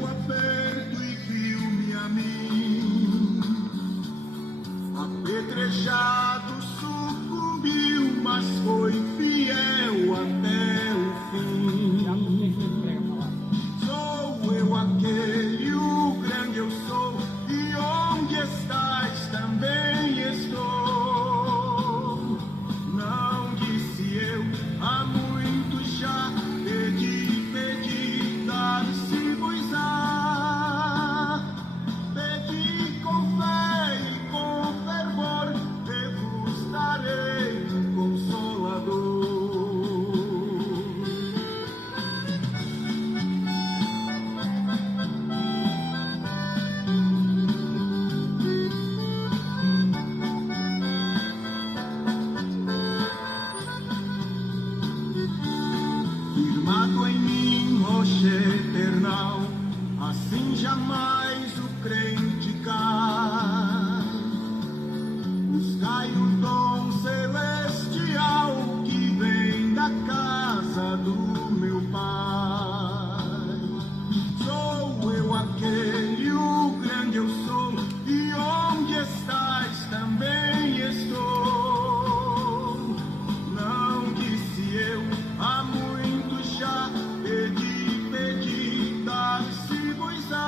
seu aperto e viu-me a mim. Apedrejado sucumbiu, mas foi fiel até o fim. Sou eu aquele, o grande eu sou, e onde estás também estou. Não disse eu, há muito já, pedi, dar-se-vos-á. Pedi com fé e com fervor, vos darei um consolador. Firmado em mim, rocha eternal, assim jamais o crente cai. Buscai o dom celestial que vem da casa do meu Pai. Sou eu aquele, o grande eu sou, e onde estás também estou. Não disse eu, há muito já, pedi, dar-se-vos-á.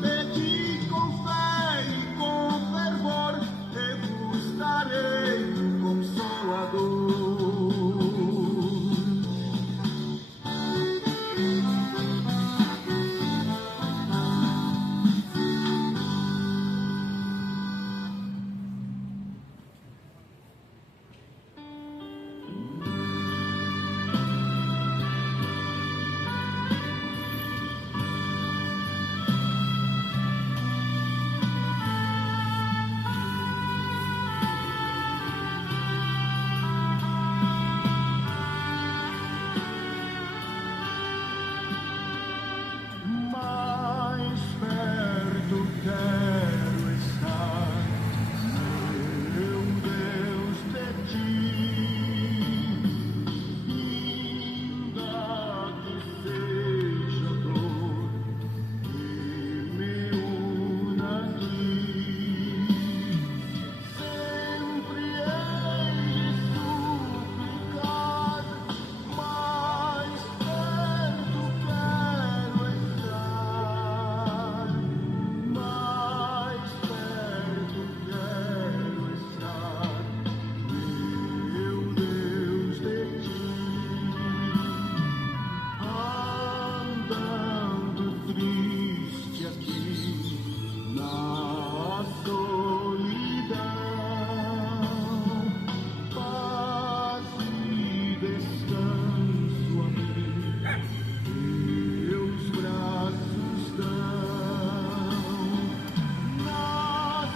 Pedi com fé e com fervor, vos darei um consolador. Mais perto quero estar, meu Deus, de ti. Ainda que seja dor que me una a ti, sempre hei de suplicar. Mais perto quero estar, mais perto quero estar, meu Deus, de ti. Andando triste aqui na solidão, paz e descanso a mim teus braços dão. Nas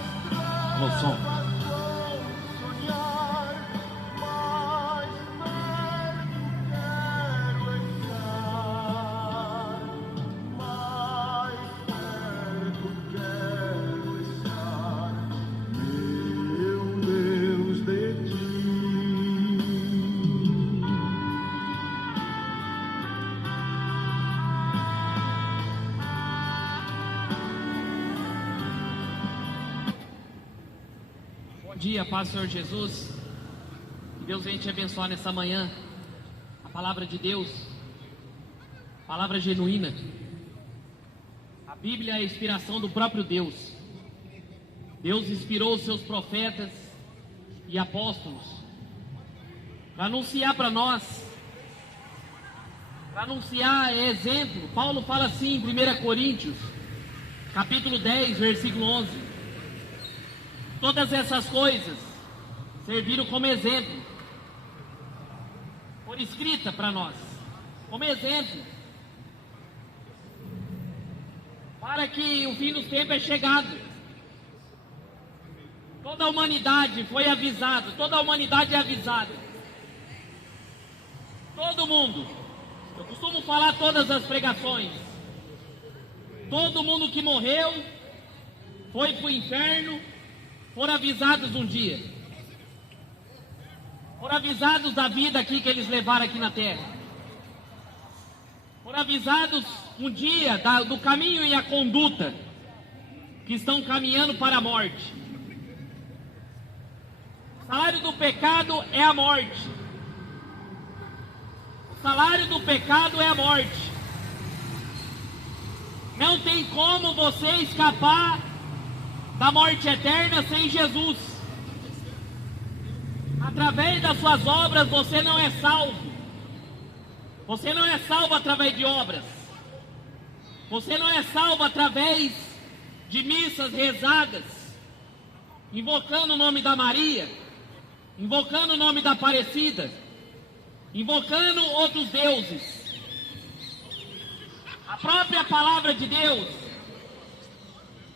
som. trevas vou sonhar, mais perto quero estar, mais perto quero estar, meu Deus, de ti. Bom dia, paz do Senhor Jesus. Que Deus venha te abençoar nessa manhã. A palavra de Deus, palavra genuína. A Bíblia é a inspiração do próprio Deus. Deus inspirou os seus profetas e apóstolos para anunciar para nós, para anunciar exemplo. Paulo fala assim em 1 Coríntios, capítulo 10, versículo 11. Todas essas coisas serviram como exemplo, por escrita para nós, como exemplo, para que o fim dos tempos é chegado. Toda a humanidade foi avisada, toda a humanidade é avisada. Todo mundo, eu costumo falar todas as pregações, todo mundo que morreu, foi para o inferno, foram avisados um dia. Foram avisados da vida aqui que eles levaram aqui na terra. foram avisados um dia do caminho e a conduta que estão caminhando para a morte. O salário do pecado é a morte. O salário do pecado é a morte. Não tem como você escapar da morte eterna sem Jesus. Através das suas obras você não é salvo. Você não é salvo através de obras. Você não é salvo através de missas rezadas, invocando o nome da Maria, invocando o nome da Aparecida, invocando outros deuses. A própria palavra de Deus,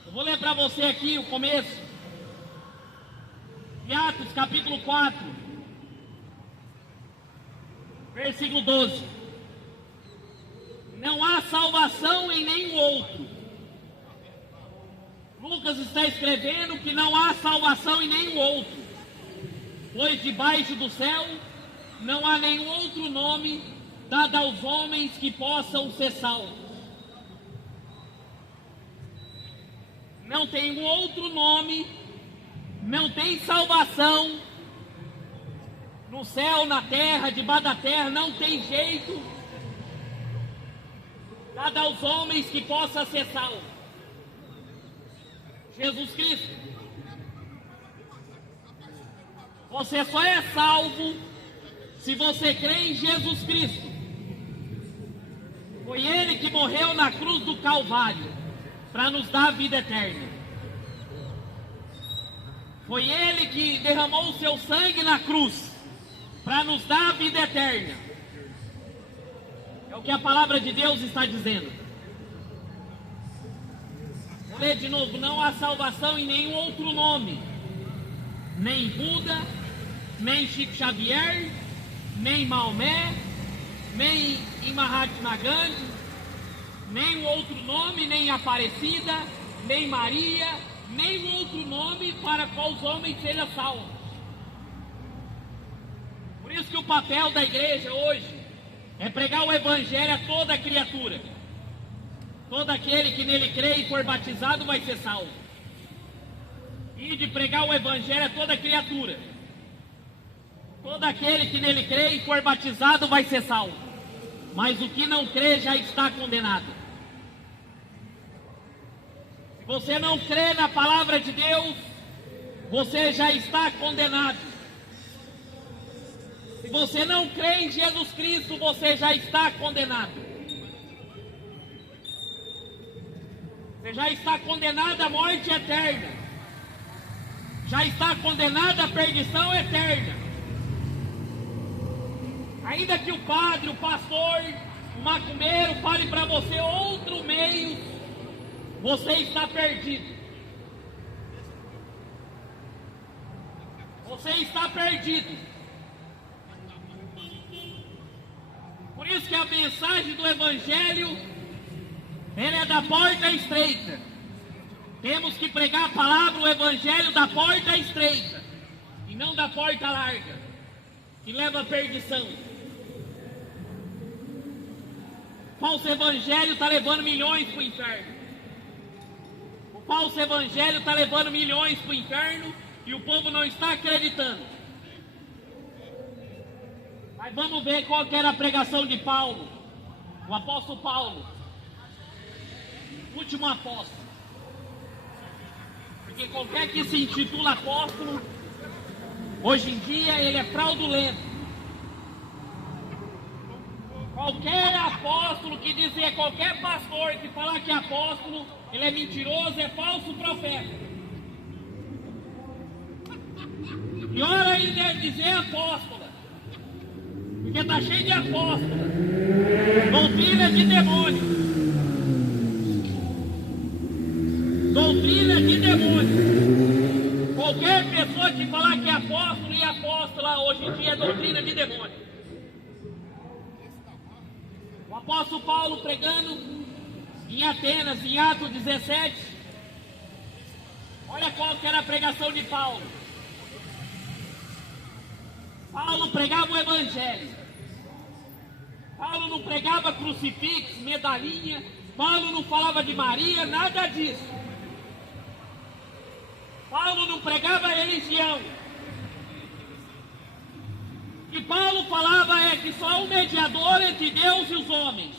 eu vou ler para você aqui o começo, de Atos capítulo 4, versículo 12. Não há salvação em nenhum outro. Lucas está escrevendo que não há salvação em nenhum outro, pois debaixo do céu não há nenhum outro nome dado aos homens que possam ser salvos. Não tem um outro nome, não tem salvação no céu, na terra, debaixo da terra, não tem jeito dado aos homens que possa ser salvo. Jesus Cristo. Você só é salvo se você crê em Jesus Cristo. Foi Ele que morreu na cruz do Calvário para nos dar a vida eterna. Foi Ele que derramou o seu sangue na cruz para nos dar a vida eterna. É o que a palavra de Deus está dizendo. Vou ler de novo. Não há salvação em nenhum outro nome. Nem Buda, nem Chico Xavier, nem Maomé, nem Mahatma Gandhi, nem outro nome, nem Aparecida, nem Maria, nem outro nome para qual os homens sejam salvos. Por isso que o papel da igreja hoje é pregar o evangelho a toda criatura. Todo aquele que nele crê e for batizado vai ser salvo. E de pregar o evangelho a toda criatura. Todo aquele que nele crê e for batizado vai ser salvo. Mas o que não crê já está condenado. Se você não crê na palavra de Deus, você já está condenado. Se você não crê em Jesus Cristo, você já está condenado. Você já está condenado à morte eterna. Já está condenado à perdição eterna. Ainda que o padre, o pastor, o macumbeiro fale para você outro meio, você está perdido. Você está perdido. Por isso que a mensagem do Evangelho, ela é da porta estreita. Temos que pregar a palavra, o Evangelho da porta estreita, e não da porta larga, que leva à perdição. O falso evangelho está levando milhões para o inferno. O falso evangelho está levando milhões para o inferno e o povo não está acreditando. Mas vamos ver qual que era a pregação de Paulo, o apóstolo Paulo, último apóstolo. Porque qualquer que se intitula apóstolo, hoje em dia ele é fraudulento. Qualquer apóstolo que dizer, qualquer pastor que falar que é apóstolo, ele é mentiroso, é falso profeta. Pior ainda é dizer apóstola, porque está cheio de apóstola, doutrina de demônio. Doutrina de demônio. Qualquer pessoa que falar que é apóstolo e apóstola hoje em dia é doutrina de demônio. O apóstolo Paulo pregando em Atenas, em Atos 17, olha qual que era a pregação de Paulo. Paulo pregava o evangelho. Paulo não pregava crucifixo, medalhinha. Paulo não falava de Maria, nada disso. Paulo não pregava religião. O que Paulo falava é que só há um mediador entre Deus e os homens,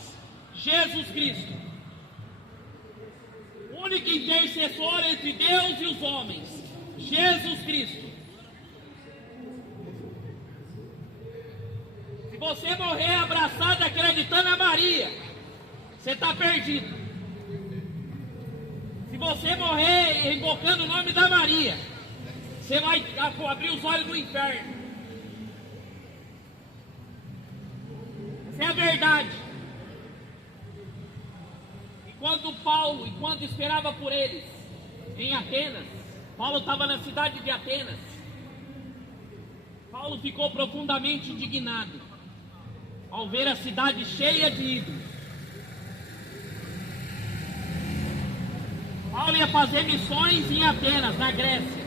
Jesus Cristo. O único intercessor entre Deus e os homens, Jesus Cristo. Se você morrer abraçado acreditando a Maria, você está perdido. Se você morrer invocando o nome da Maria, você vai abrir os olhos do inferno. Essa é a verdade. Enquanto esperava por eles em Atenas, Paulo estava na cidade de Atenas. Paulo ficou profundamente indignado ao ver a cidade cheia de ídolos. Paulo ia fazer missões em Atenas, na Grécia.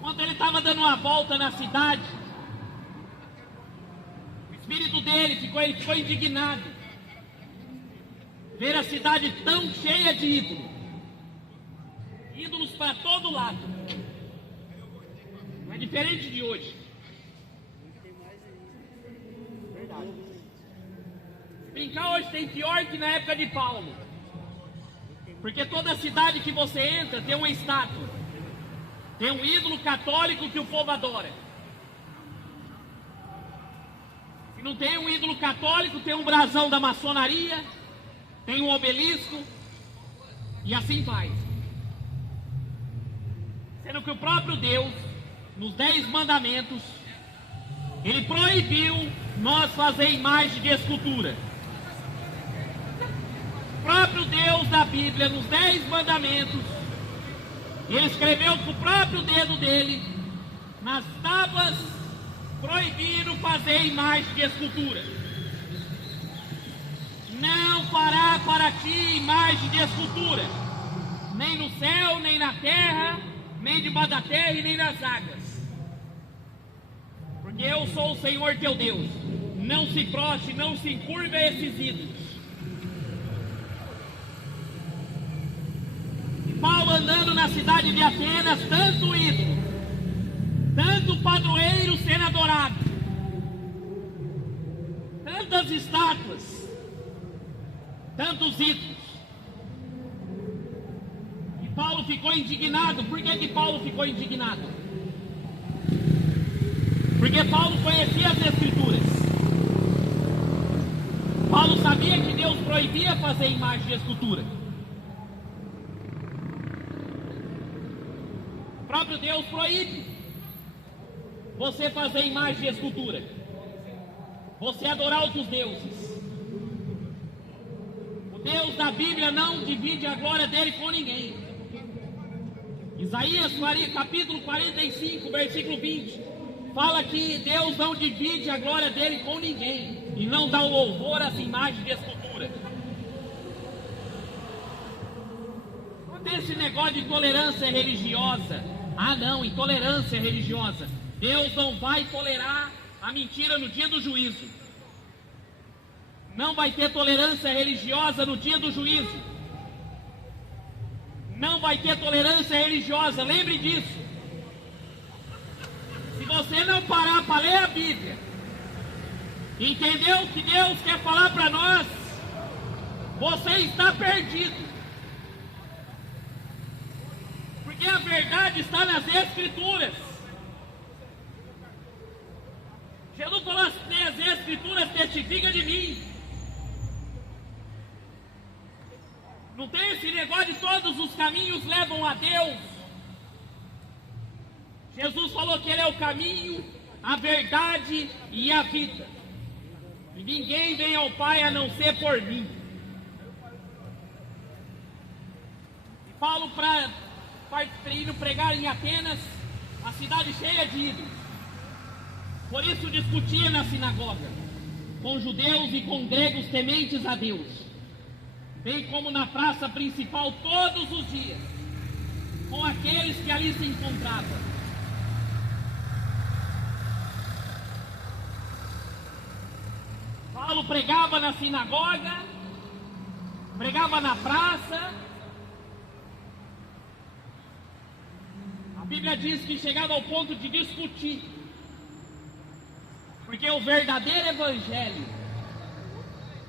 Quando ele estava dando uma volta na cidade, o espírito dele ficou indignado. Ver a cidade tão cheia de ídolos. Ídolos para todo lado. Não é diferente de hoje. Brincar hoje tem pior que na época de Paulo. Porque toda cidade que você entra tem uma estátua. Tem um ídolo católico que o povo adora. Se não tem um ídolo católico, tem um brasão da maçonaria, tem um obelisco, e assim vai. Sendo que o próprio Deus, nos 10 mandamentos, Ele proibiu nós fazer imagem de escultura. O próprio Deus da Bíblia, nos 10 mandamentos, Ele escreveu com o próprio dedo dele, nas tábuas, proibindo fazer imagem de escultura. Não fará para ti imagem de escultura, nem no céu, nem na terra, nem debaixo da terra e nem nas águas. Porque eu sou o Senhor teu Deus. Não se prostre, não se encurve a esses ídolos. Paulo andando na cidade de Atenas, tanto ídolo, tanto padroeiro sendo adorado, tantas estátuas, tantos ídolos. E Paulo ficou indignado. Por que Paulo ficou indignado? Porque Paulo conhecia as Escrituras. Paulo sabia que Deus proibia fazer imagem de escultura. O próprio Deus proíbe você fazer imagem de escultura, você adorar outros deuses. O Deus da Bíblia não divide a glória dele com ninguém. Isaías capítulo 45, versículo 20, fala que Deus não divide a glória dele com ninguém e não dá o louvor às imagens de escultura. Não tem esse negócio de tolerância religiosa. Ah não, intolerância religiosa. Deus não vai tolerar a mentira no dia do juízo. Não vai ter tolerância religiosa no dia do juízo. Não vai ter tolerância religiosa, lembre disso. Se você não parar para ler a Bíblia, entender o que Deus quer falar para nós, você está perdido. Porque a verdade está nas Escrituras. Jesus falou assim: as Escrituras testificam de mim. Não tem esse negócio de todos os caminhos levam a Deus. Jesus falou que Ele é o caminho, a verdade e a vida. E ninguém vem ao Pai a não ser por mim. E Paulo, para indo pregar em Atenas, a cidade cheia de ídolos. Por isso discutia na sinagoga, com judeus e com gregos tementes a Deus, bem como na praça principal todos os dias, com aqueles que ali se encontravam. Paulo pregava na sinagoga, pregava na praça. A Bíblia diz que chegava ao ponto de discutir, porque o verdadeiro evangelho,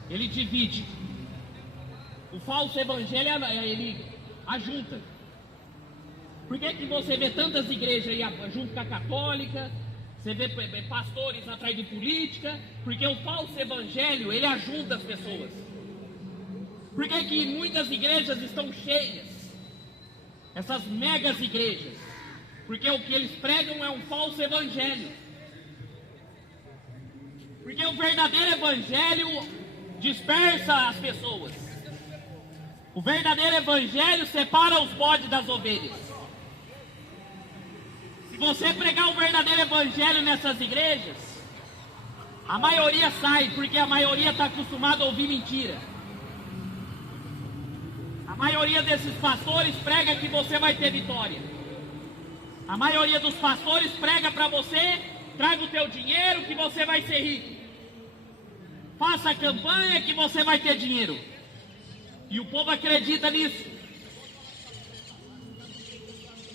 ele divide. O falso evangelho, ele ajunta. Por que você vê tantas igrejas aí junto com a católica? Você vê pastores atrás de política? Porque o falso evangelho, ele ajunta as pessoas. Por que muitas igrejas estão cheias? Essas megas igrejas. Porque o que eles pregam é um falso evangelho. Porque o verdadeiro evangelho dispersa as pessoas. O verdadeiro evangelho separa os bodes das ovelhas. Se você pregar o verdadeiro evangelho nessas igrejas, a maioria sai, porque a maioria está acostumada a ouvir mentira. A maioria desses pastores prega que você vai ter vitória. A maioria dos pastores prega para você: traga o teu dinheiro que você vai ser rico. Faça a campanha que você vai ter dinheiro. E o povo acredita nisso.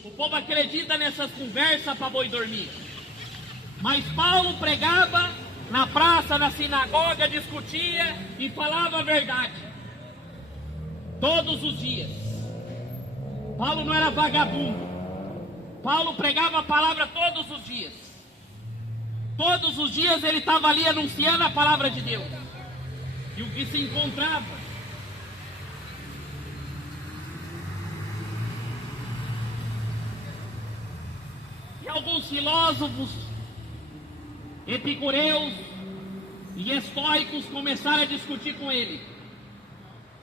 O povo acredita nessas conversas para boi dormir. Mas Paulo pregava na praça, na sinagoga, discutia e falava a verdade. Todos os dias. Paulo não era vagabundo. Paulo pregava a palavra todos os dias. Todos os dias ele estava ali anunciando a palavra de Deus. E o que se encontrava? E alguns filósofos, epicureus e estoicos começaram a discutir com ele.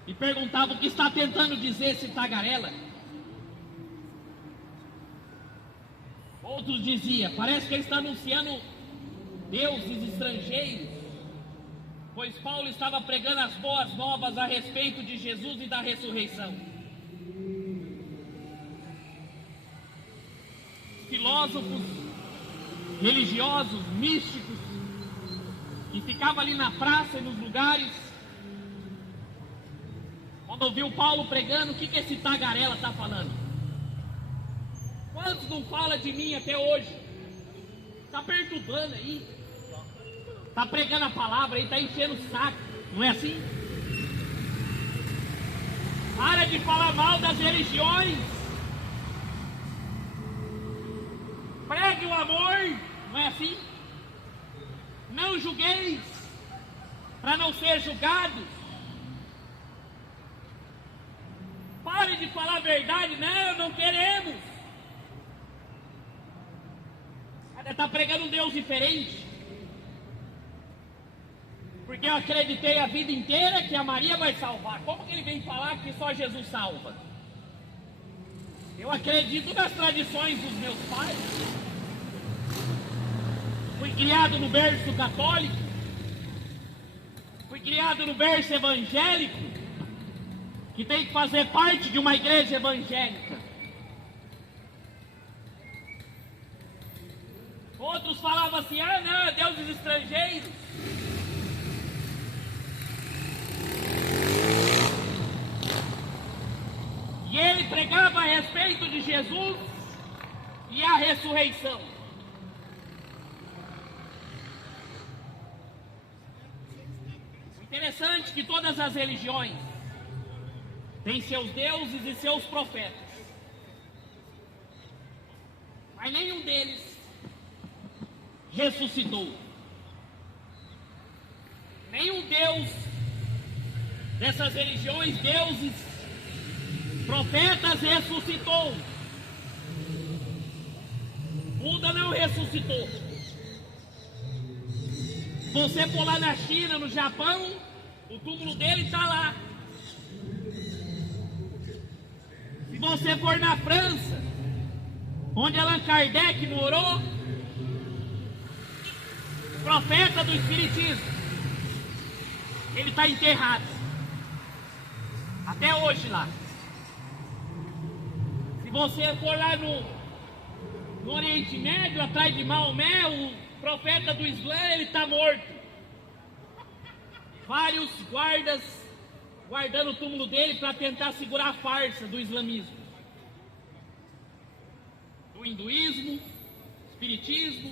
E perguntavam: o que está tentando dizer esse tagarela? Outros diziam: parece que ele está anunciando deuses estrangeiros, pois Paulo estava pregando as boas novas a respeito de Jesus e da ressurreição. Filósofos, religiosos, místicos, que ficavam ali na praça e nos lugares, quando ouviu Paulo pregando: o que esse tagarela está falando? Quantos não falam de mim até hoje? Está perturbando aí, está pregando a palavra aí, está enchendo o saco, não é assim? Para de falar mal das religiões. Pregue o amor, não é assim? Não julgueis, para não ser julgados. Pare de falar a verdade. Não queremos. Está pregando um Deus diferente. Porque eu acreditei a vida inteira que a Maria vai salvar. Como que ele vem falar que só Jesus salva? Eu acredito nas tradições dos meus pais. Fui criado no berço católico. Fui criado no berço evangélico, que tem que fazer parte de uma igreja evangélica. Outros falavam assim: não, deuses estrangeiros. E ele pregava a respeito de Jesus e a ressurreição. Interessante que todas as religiões têm seus deuses e seus profetas, mas nenhum deles ressuscitou. Nenhum Deus dessas religiões, deuses, profetas, ressuscitou. Buda não ressuscitou. Se você for lá na China, no Japão, o túmulo dele está lá. Se você for na França, onde Allan Kardec morou, profeta do Espiritismo, ele está enterrado até hoje lá. Se você for lá no Oriente Médio, atrás de Maomé, o profeta do Islã, ele está morto. vários guardas guardando o túmulo dele para tentar segurar a farsa do islamismo, do hinduísmo, espiritismo.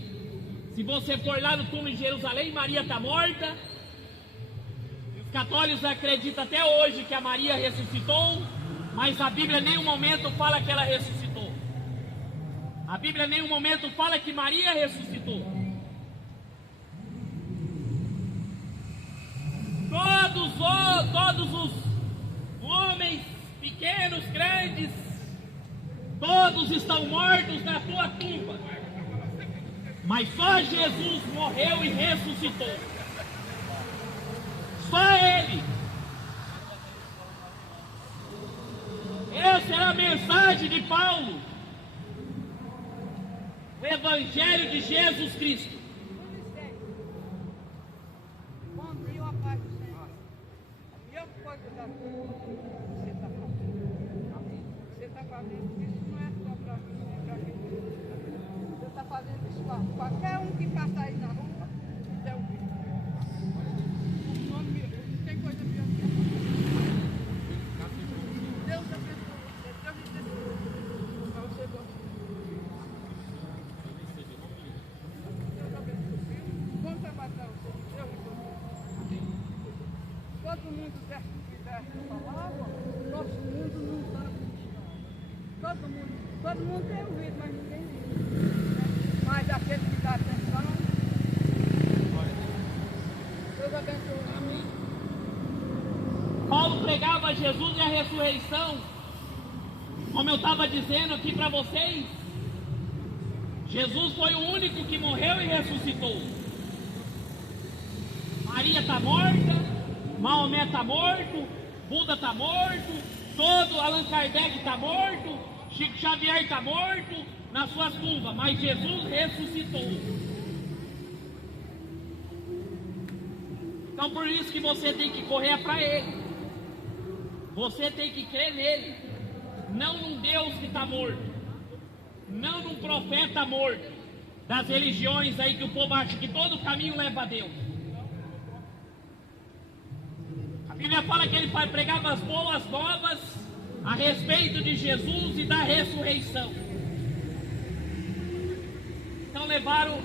Se você for lá no túmulo de Jerusalém, Maria está morta. Os católicos acreditam até hoje que a Maria ressuscitou, mas a Bíblia em nenhum momento fala que ela ressuscitou. A Bíblia em nenhum momento fala que Maria ressuscitou. Todos os homens, pequenos, grandes, todos estão mortos na tua tumba. Mas só Jesus morreu e ressuscitou. Só Ele. Essa é a mensagem de Paulo. O Evangelho de Jesus Cristo. Bom dia, a paz do Senhor. A melhor coisa da vida que você está fazendo. Você está fazendo isso não é só para mim, é para quem você está fazendo isso para qualquer um que passa aí na rua e der o grito. O nome não tem coisa pior que essa. Deus abençoe você, Deus lhe dê saúde para você gostar. Deus abençoe. Bom trabalho para você, Deus lhe abençoe. Todo mundo deve cuidar dessa palavra, nosso mundo não está funcionando. Todo mundo tem ouvido, mas ninguém viu. Mas aquele que dá atenção, Deus abençoe. Amém. Paulo pregava Jesus e a ressurreição. Como eu estava dizendo aqui para vocês, Jesus foi o único que morreu e ressuscitou. Maria está morta, Maomé está morto, Buda está morto, todo Allan Kardec está morto, Chico Xavier está morto nas suas tumbas, mas Jesus ressuscitou. Então por isso que você tem que correr para Ele. Você tem que crer nele, não num Deus que está morto, não num profeta morto, das religiões aí que o povo acha que todo caminho leva a Deus. A Bíblia fala que ele pregava as boas novas a respeito de Jesus e da ressurreição. Então levaram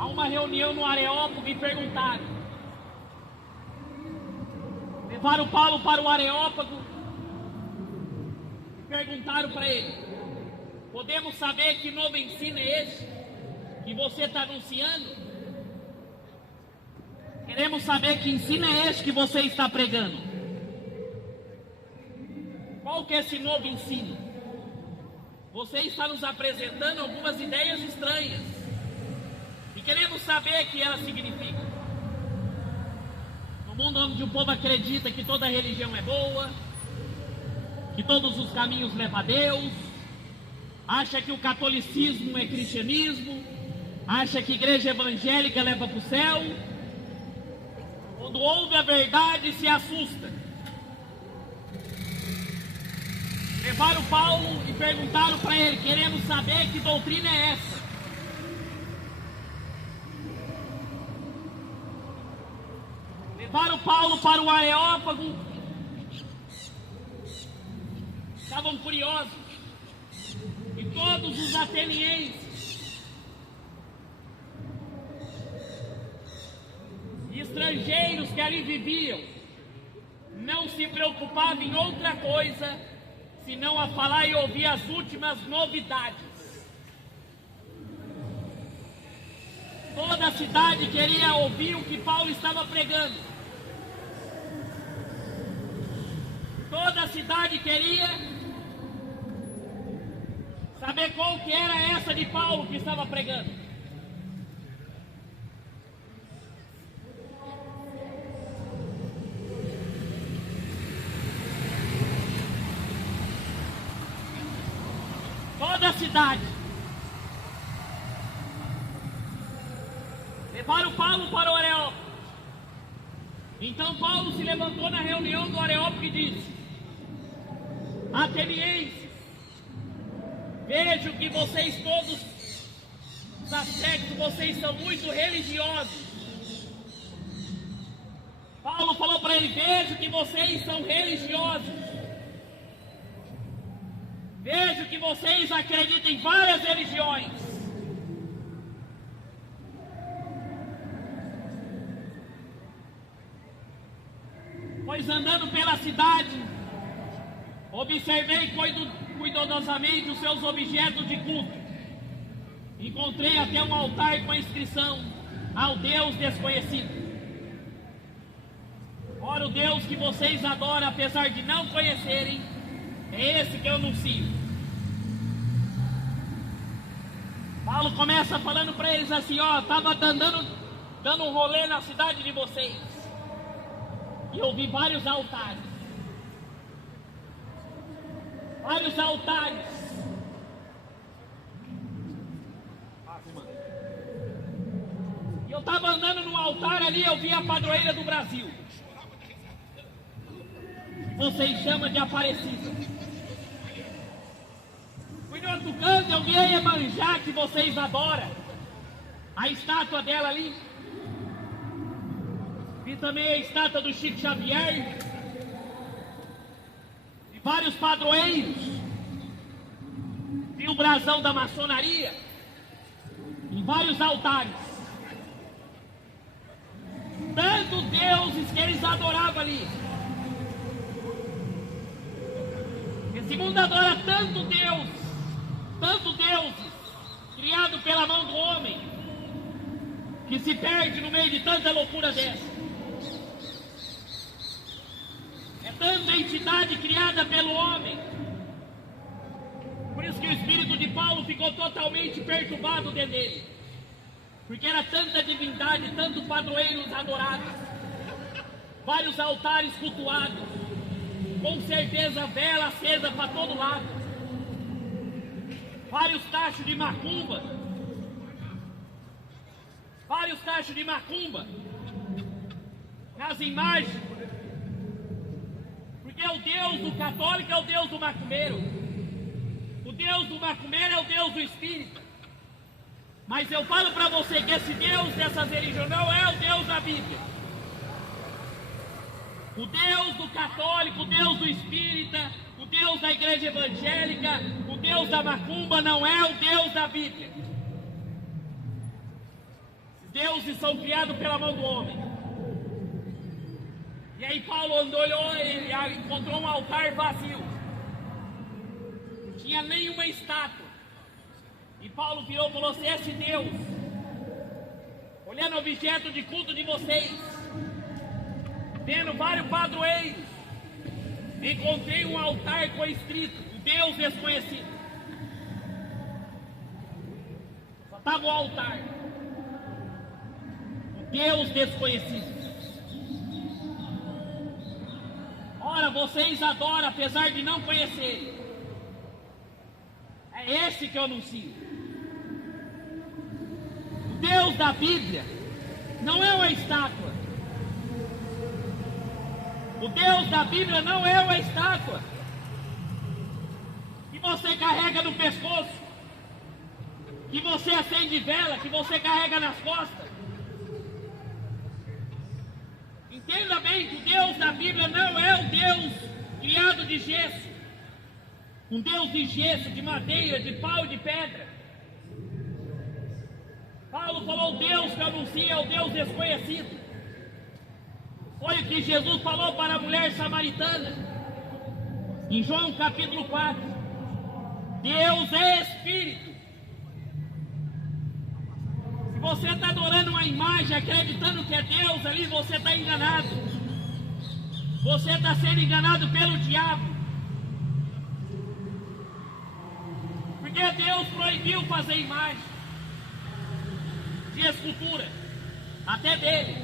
a uma reunião no Areópago e perguntaram. Levaram Paulo para o Areópago e perguntaram para ele: podemos saber que novo ensino é esse que você está anunciando? Queremos saber que ensino é esse que você está pregando. Qual que é esse novo ensino? Você está nos apresentando algumas ideias estranhas e queremos saber o que elas significam. No mundo onde o povo acredita que toda religião é boa, que todos os caminhos levam a Deus, acha que o catolicismo é cristianismo, acha que a igreja evangélica leva para o céu, quando ouve a verdade se assusta. Levaram Paulo e perguntaram para ele: queremos saber que doutrina é essa. Levaram Paulo para o Areópago. Estavam curiosos. E todos os atenienses e estrangeiros que ali viviam não se preocupavam em outra coisa senão a falar e ouvir as últimas novidades. Toda a cidade queria ouvir o que Paulo estava pregando. Toda a cidade queria saber qual que era essa de Paulo que estava pregando. Toda a cidade. Levaram Paulo para o Areópago. Então Paulo se levantou na reunião do Areópago e disse: atenienses, vejo que vocês todos, os aspectos, vocês são muito religiosos. ele: vejo que vocês são religiosos. Vejo que vocês acreditam em várias religiões. Pois andando pela cidade, observei cuidadosamente os seus objetos de culto. Encontrei até um altar com a inscrição: ao Deus desconhecido. Ora, o Deus que vocês adoram, apesar de não conhecerem, é esse que eu anuncio. Paulo começa falando para eles assim: estava dando um rolê na cidade de vocês, e eu vi vários altares. Vários altares. E eu estava andando no altar ali, eu vi a padroeira do Brasil. Vocês chamam de Aparecida. Fui no outro canto, eu vi a Iemanjá, que vocês adoram. A estátua dela ali. Vi também a estátua do Chico Xavier. E vários padroeiros. Vi o brasão da maçonaria. Em vários altares. Tantos deuses que eles adoravam ali. Esse mundo adora tanto deuses, criado pela mão do homem, que se perde no meio de tanta loucura dessa. É tanta entidade criada pelo homem. Por isso que o espírito de Paulo ficou totalmente perturbado dentro dele. Porque era tanta divindade, tanto padroeiros adorados, vários altares cultuados, com certeza vela acesa para todo lado, vários tachos de macumba, nas imagens, porque o Deus do católico é o Deus do macumbeiro, o Deus do macumbeiro é o Deus do espírita. Mas eu falo para você que esse Deus dessas religiões não é o Deus da Bíblia. O Deus do católico, o Deus do espírita, o Deus da igreja evangélica, o Deus da macumba não é o Deus da Bíblia. Os deuses são criados pela mão do homem. E aí Paulo olhou e encontrou um altar vazio. Não tinha nenhuma estátua. E Paulo virou e falou assim: esse Deus, olhando o objeto de culto de vocês, vendo vários padroeiros, encontrei um altar com escrito: o Deus desconhecido. Só estava o altar, o Deus desconhecido. Ora, vocês adoram apesar de não conhecerem. É esse que eu anuncio. O Deus da Bíblia não é uma estátua. O Deus da Bíblia não é uma estátua que você carrega no pescoço, que você acende vela, que você carrega nas costas. Entenda bem que o Deus da Bíblia não é o Deus criado de gesso, um Deus de gesso, de madeira, de pau e de pedra. Paulo falou: o Deus que anuncia é o Deus desconhecido. Foi o que Jesus falou para a mulher samaritana, em João capítulo 4. Deus é Espírito. Se você está adorando uma imagem, acreditando que é Deus ali, você está enganado. Você está sendo enganado pelo diabo. Porque Deus proibiu fazer imagem de escultura, até dele.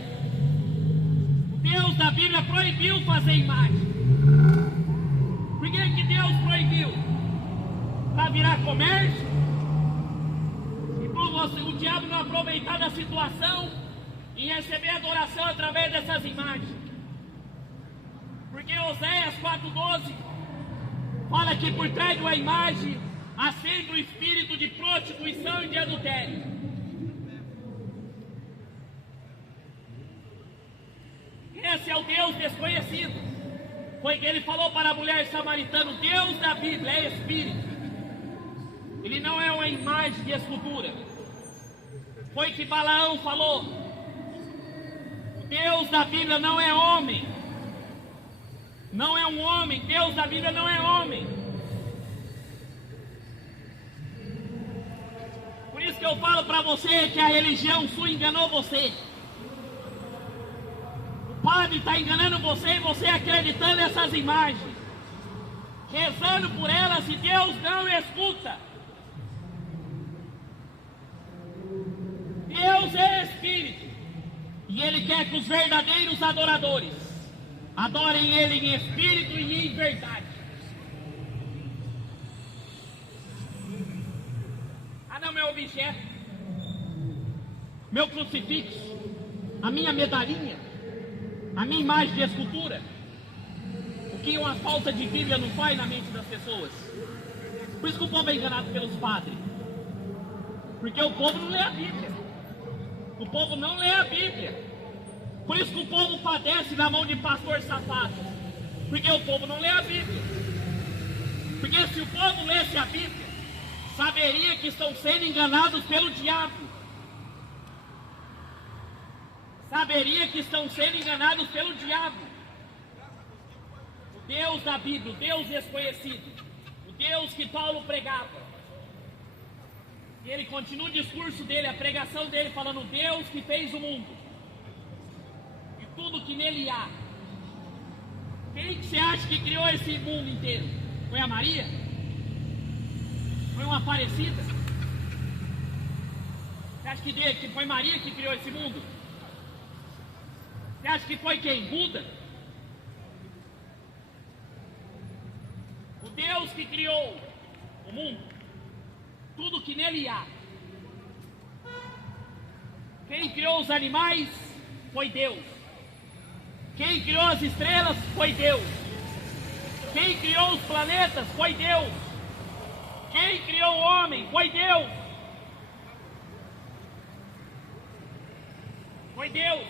O Deus da Bíblia proibiu fazer imagem. Por que Deus proibiu? Para virar comércio? E para o diabo não aproveitar da situação e receber adoração através dessas imagens. Porque Oséias 4,12 fala que por trás de uma imagem acende o espírito de prostituição e de adultério. Esse é o Deus desconhecido. Foi que ele falou para a mulher samaritana: o Deus da Bíblia é Espírito. Ele não é uma imagem de escultura. Foi que Balaão falou: o Deus da Bíblia não é homem. Não é um homem. Deus da Bíblia não é homem. Por isso que eu falo para você que a religião sua enganou você. O padre está enganando você e você acreditando nessas imagens, rezando por elas, e Deus não escuta. Deus é Espírito, e Ele quer que os verdadeiros adoradores adorem Ele em espírito e em verdade. Ah não, meu objeto, meu crucifixo, a minha medalhinha, a minha imagem de escultura. O que uma falta de Bíblia não faz na mente das pessoas. Por isso que o povo é enganado pelos padres, porque o povo não lê a Bíblia. O povo não lê a Bíblia. Por isso que o povo padece na mão de pastor safado, porque o povo não lê a Bíblia. Porque se o povo lesse a Bíblia, saberia que estão sendo enganados pelo diabo. Saberia que estão sendo enganados pelo diabo. O Deus da Bíblia, o Deus desconhecido, o Deus que Paulo pregava. E ele continua o discurso dele, a pregação dele, falando: Deus que fez o mundo e tudo que nele há. Quem que você acha que criou esse mundo inteiro? Foi a Maria? Foi uma Aparecida? Você acha que foi Maria que criou esse mundo? Você acha que foi quem? Buda? O Deus que criou o mundo, tudo que nele há. Quem criou os animais foi Deus. Quem criou as estrelas foi Deus. Quem criou os planetas foi Deus. Quem criou o homem foi Deus. Foi Deus.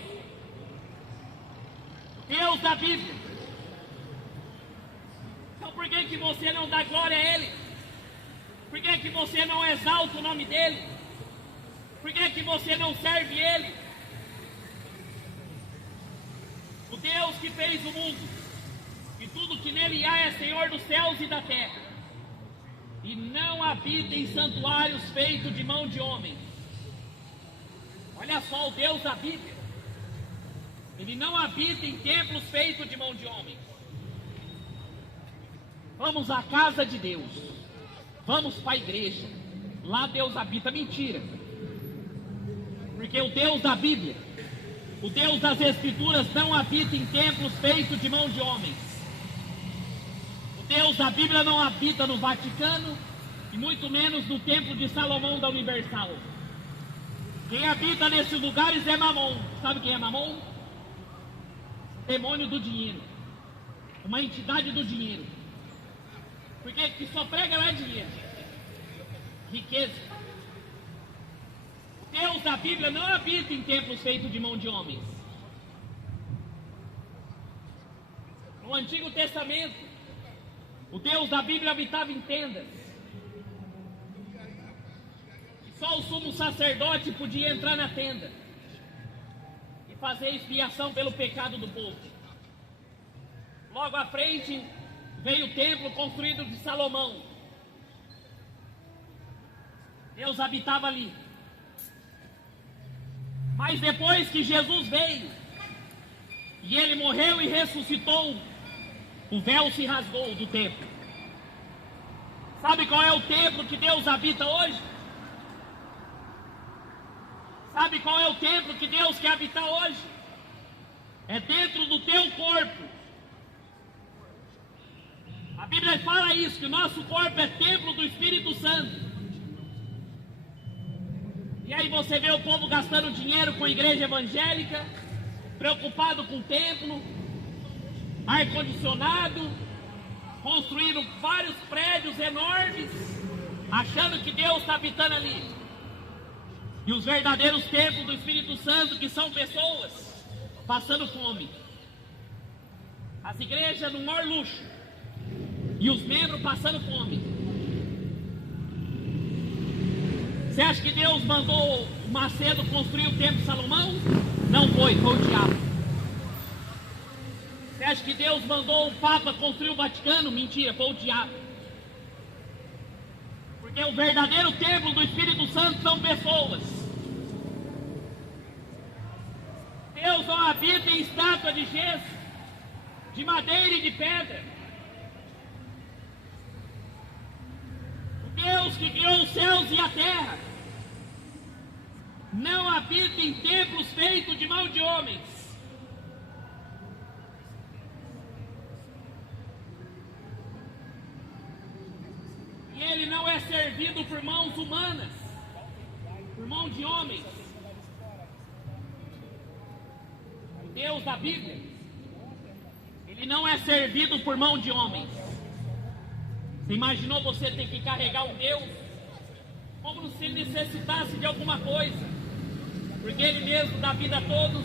Deus da Bíblia. Então por que você não dá glória a Ele? Por que você não exalta o nome dEle? Por que você não serve Ele? O Deus que fez o mundo e tudo que nele há é Senhor dos céus e da terra, e não habita em santuários feitos de mão de homem. Olha só, o Deus da Bíblia, Ele não habita em templos feitos de mão de homem. Vamos à casa de Deus, vamos para a igreja, lá Deus habita. Mentira. Porque o Deus da Bíblia, o Deus das Escrituras, não habita em templos feitos de mão de homens. O Deus da Bíblia não habita no Vaticano e muito menos no Templo de Salomão da Universal. Quem habita nesses lugares é Mamon. Sabe quem é Mamon? Demônio do dinheiro, uma entidade do dinheiro. Porque que só prega lá é dinheiro, riqueza. O Deus da Bíblia não habita em templos feitos de mão de homens. No Antigo Testamento, o Deus da Bíblia habitava em tendas. E só o sumo sacerdote podia entrar na tenda e fazer expiação pelo pecado do povo. Logo à frente veio o templo construído de Salomão. Deus habitava ali. Mas depois que Jesus veio e Ele morreu e ressuscitou, o véu se rasgou do templo. Sabe qual é o templo que Deus habita hoje? Sabe qual é o templo que Deus quer habitar hoje? É dentro do teu corpo. A Bíblia fala isso, que o nosso corpo é templo do Espírito Santo. E aí você vê o povo gastando dinheiro com a igreja evangélica, preocupado com o templo, ar-condicionado, construindo vários prédios enormes, achando que Deus está habitando ali. E os verdadeiros templos do Espírito Santo, que são pessoas passando fome, As igrejas no maior luxo e os membros passando fome. Você acha que Deus mandou Macedo construir o templo de Salomão? Não foi o diabo. Você acha que Deus mandou o Papa construir o Vaticano? Mentira, foi o diabo. Porque o verdadeiro templo do Espírito Santo são pessoas. Deus não habita em estátua de gesso, de madeira e de pedra. O Deus que criou os céus e a terra não habita em templos feitos de mão de homens. E ele não é servido por mãos humanas, por mão de homens. O Deus da Bíblia, ele não é servido por mão de homens. Você imaginou você ter que carregar um Deus como se ele necessitasse de alguma coisa? Porque ele mesmo dá vida a todos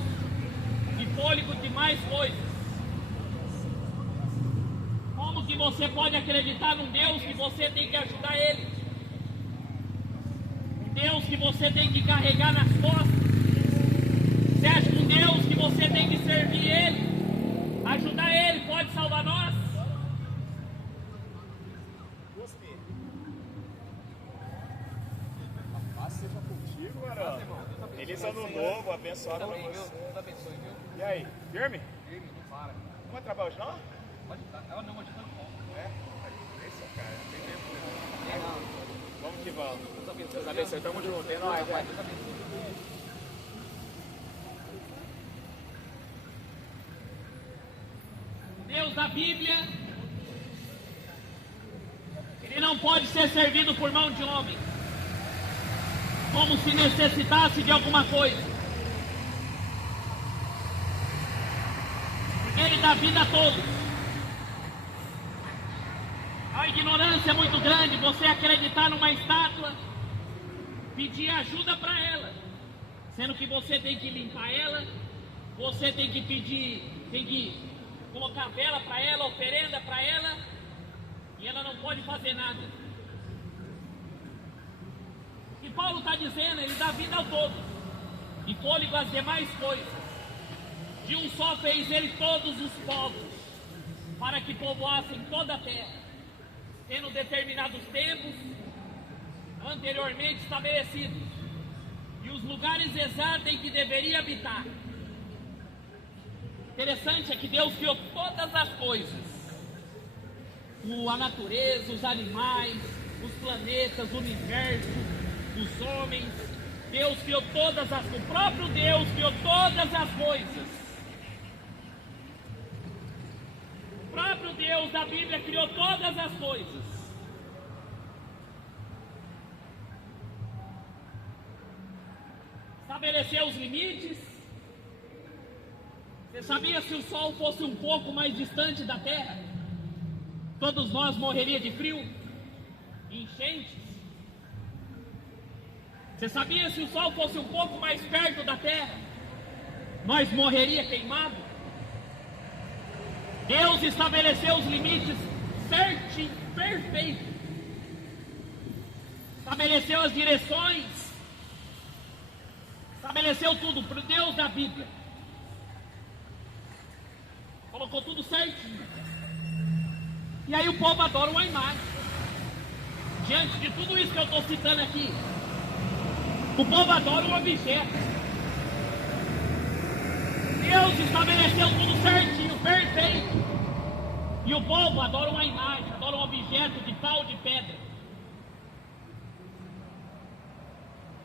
e fôlego de mais coisas. Como que você pode acreditar num Deus que você tem que ajudar ele? Um Deus que você tem que carregar nas costas? Você acha que um Deus que você tem que servir ele, ajudar ele, pode salvar nós? Gostei. Paz seja contigo, garoto. Feliz ano novo, abençoado pra você. Deus abençoe, viu? E aí, firme? Firme, não para. Não vai trabalhar hoje não? Pode estar. Ela não, hoje tá no pão. É? Esse é o cara, não tem tempo né? É, não. Vamos que vamos. Deus abençoe. Deus abençoe, tamo junto, é nóis, Rapaz, velho. Deus abençoe. Deus da Bíblia, ele não pode ser servido por mão de homem, como se necessitasse de alguma coisa. Porque ele dá vida a todos. A ignorância é muito grande você acreditar numa estátua, pedir ajuda para ela, sendo que você tem que limpar ela, você tem que pedir, tem que colocar vela para ela, oferenda para ela, e ela não pode fazer nada. O que Paulo está dizendo, ele dá vida ao todo, e fôlego às demais coisas. De um só fez ele todos os povos, para que povoassem toda a terra, tendo determinados tempos anteriormente estabelecidos, e os lugares exatos em que deveria habitar. Interessante é que Deus criou todas as coisas, a natureza, os animais, os planetas, o universo, os homens. Deus criou todas as coisas, o próprio Deus criou todas as coisas. O próprio Deus da Bíblia criou todas as coisas. Estabeleceu os limites. Você sabia, se o Sol fosse um pouco mais distante da Terra, todos nós morreríamos de frio, enchentes? Você sabia, se o Sol fosse um pouco mais perto da Terra, nós morreríamos queimados? Deus estabeleceu os limites certinho, perfeito. Estabeleceu as direções, estabeleceu tudo para o Deus da Bíblia. Colocou tudo certinho. E aí o povo adora uma imagem. Diante de tudo isso que eu estou citando aqui, o povo adora um objeto. Deus estabeleceu tudo certinho, perfeito. E o povo adora uma imagem, adora um objeto de pau, de pedra.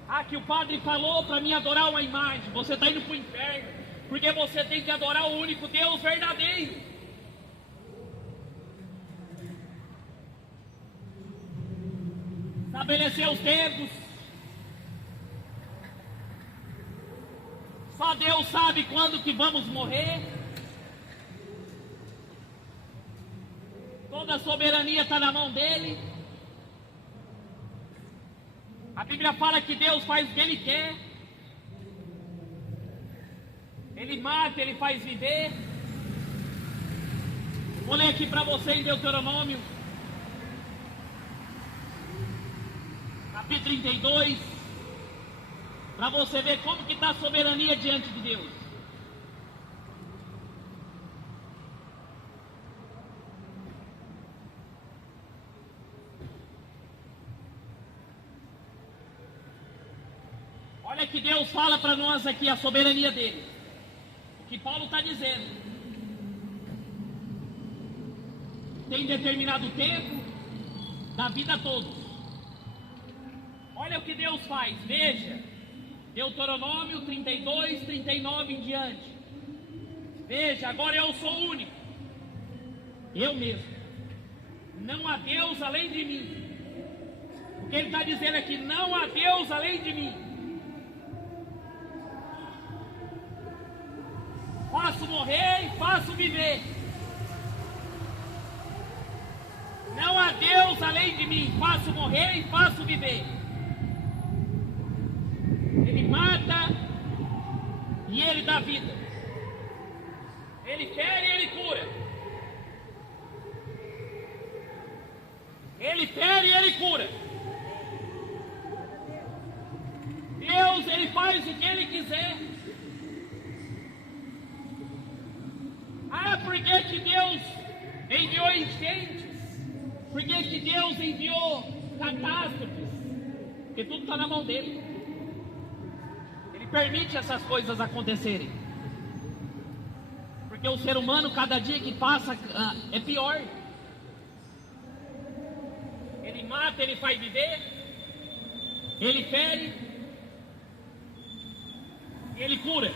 Ah, que o padre falou para mim adorar uma imagem. Você está indo para o inferno. Porque você tem que adorar o único Deus verdadeiro. Estabelecer os tempos. Só Deus sabe quando que vamos morrer. Toda a soberania está na mão dele. A Bíblia fala que Deus faz o que ele quer. Ele mata, ele faz viver. Vou ler aqui para você em Deuteronômio, capítulo 32, para você ver como que está a soberania diante de Deus. Olha que Deus fala para nós aqui a soberania dele. O que Paulo está dizendo. Tem determinado tempo da vida a todos. Olha o que Deus faz. Veja, Deuteronômio 32, 39 em diante. Veja, agora eu sou o único. Eu mesmo. Não há Deus além de mim. O que ele está dizendo aqui, não há Deus além de mim. Faço morrer e faço viver. Não há Deus além de mim. Faço morrer e faço viver. Ele mata e ele dá vida. Ele fere e ele cura. Ele fere e ele cura. Deus, ele faz o que ele quiser. Ah, por que Deus enviou enchentes? Por que Deus enviou catástrofes? Porque tudo está na mão dele. Ele permite essas coisas acontecerem. Porque o ser humano, cada dia que passa, é pior. Ele mata, ele faz viver. Ele fere. E ele cura.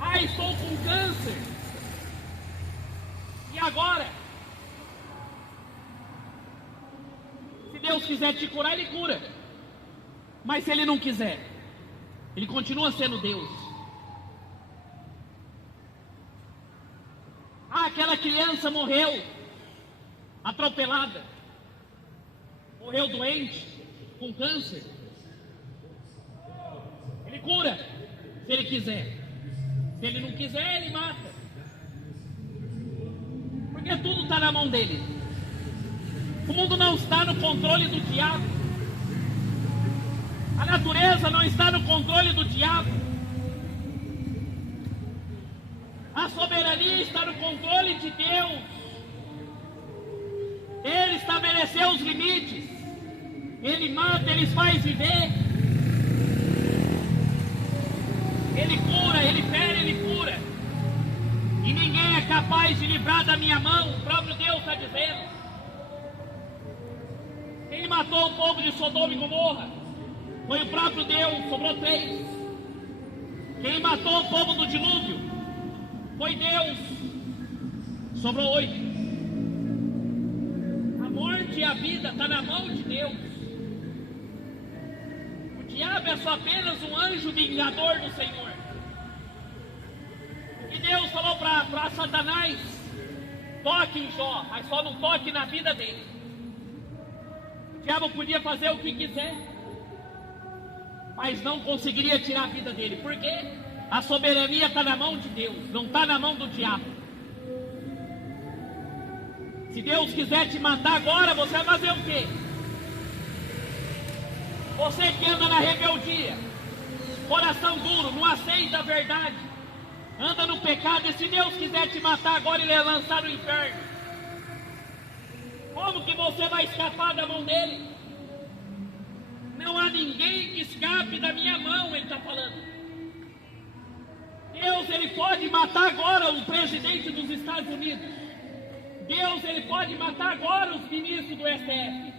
Ah, estou com câncer. E agora? Se Deus quiser te curar, ele cura. Mas se ele não quiser, ele continua sendo Deus. Ah, aquela criança morreu atropelada. Morreu doente, com câncer. Ele cura, se ele quiser. Se ele não quiser, ele mata. Porque tudo está na mão dele. O mundo não está no controle do diabo. A natureza não está no controle do diabo. A soberania está no controle de Deus. Ele estabeleceu os limites. Ele mata, ele faz viver. Ele cura, ele fere, ele cura. E ninguém é capaz de livrar da minha mão. O próprio Deus está dizendo. Quem matou o povo de Sodoma e Gomorra foi o próprio Deus, sobrou 3. Quem matou o povo do dilúvio foi Deus, sobrou 8. A morte e a vida está na mão de Deus. O diabo é só apenas um anjo vingador do Senhor. E Deus falou para Satanás: toque em Jó, mas só não toque na vida dele. O diabo podia fazer o que quiser, mas não conseguiria tirar a vida dele. Por quê? A soberania está na mão de Deus, não está na mão do diabo. Se Deus quiser te matar agora, você vai fazer o quê? Você que anda na rebeldia, coração duro, não aceita a verdade, anda no pecado, e se Deus quiser te matar agora, Ele vai lançar no inferno. Como que você vai escapar da mão dele? Não há ninguém que escape da minha mão, ele está falando. Deus, ele pode matar agora o presidente dos Estados Unidos. Deus, ele pode matar agora os ministros do STF.